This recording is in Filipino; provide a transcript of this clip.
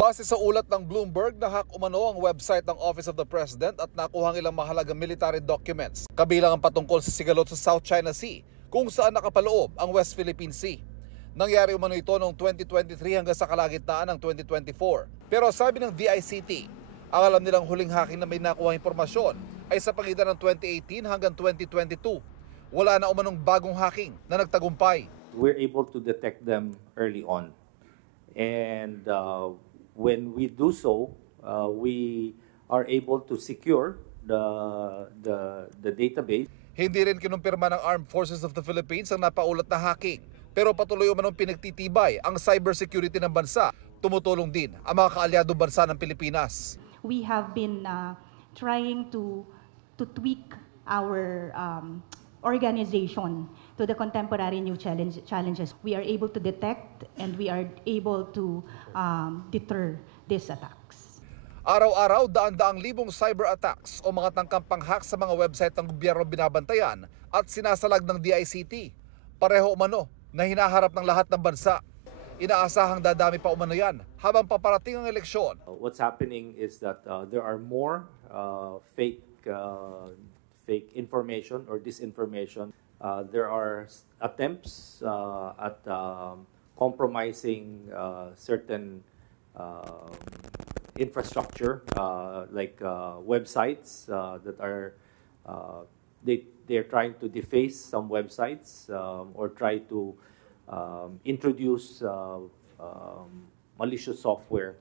Base sa ulat ng Bloomberg, nahak umano ang website ng Office of the President at nakuhang ilang mahalagang military documents, kabilang ang patungkol sa sigalot sa South China Sea, kung saan nakapaloob ang West Philippine Sea. Nangyari umano ito noong 2023 hanggang sa kalagitnaan ng 2024. Pero sabi ng DICT, ang alam nilang huling hacking na may nakuha impormasyon ay sa pagitan ng 2018 hanggang 2022. Wala na umanong bagong hacking na nagtagumpay. We're able to detect them early on. And when we do so, we are able to secure the database. Hindi rin kinumpirma ng Armed Forces of the Philippines ang napaulat na hacking. Pero patuloy umanong pinagtitibay ang cybersecurity ng bansa. Tumutulong din ang mga kaalyadong bansa ng Pilipinas. We have been trying to tweak our organization to the contemporary new challenges. We are able to detect and we are able to deter these attacks. Araw-araw, daan-daang libong cyber attacks o mga tangkang pang-hack sa mga website ng gobyerno binabantayan at sinasalag ng DICT. Pareho umano na hinaharap ng lahat ng bansa. Inaasahang dadami pa umano yan habang paparating ang eleksyon. What's happening is that there are more fake information or disinformation. There are attempts at compromising certain infrastructure, like websites that are they're trying to deface some websites or try to introduce malicious software